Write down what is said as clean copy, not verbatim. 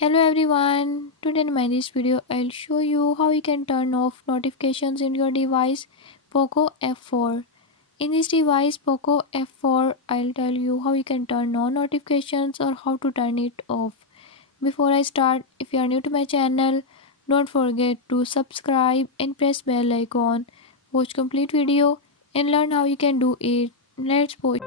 Hello everyone. Today in my this video I'll show you how you can turn off notifications in your device POCO F4. In this device POCO F4 I'll tell you how you can turn on notifications or how to turn it off. Before I start, if you are new to my channel, don't forget to subscribe and press bell icon. Watch complete video and learn how you can do it. Let's watch.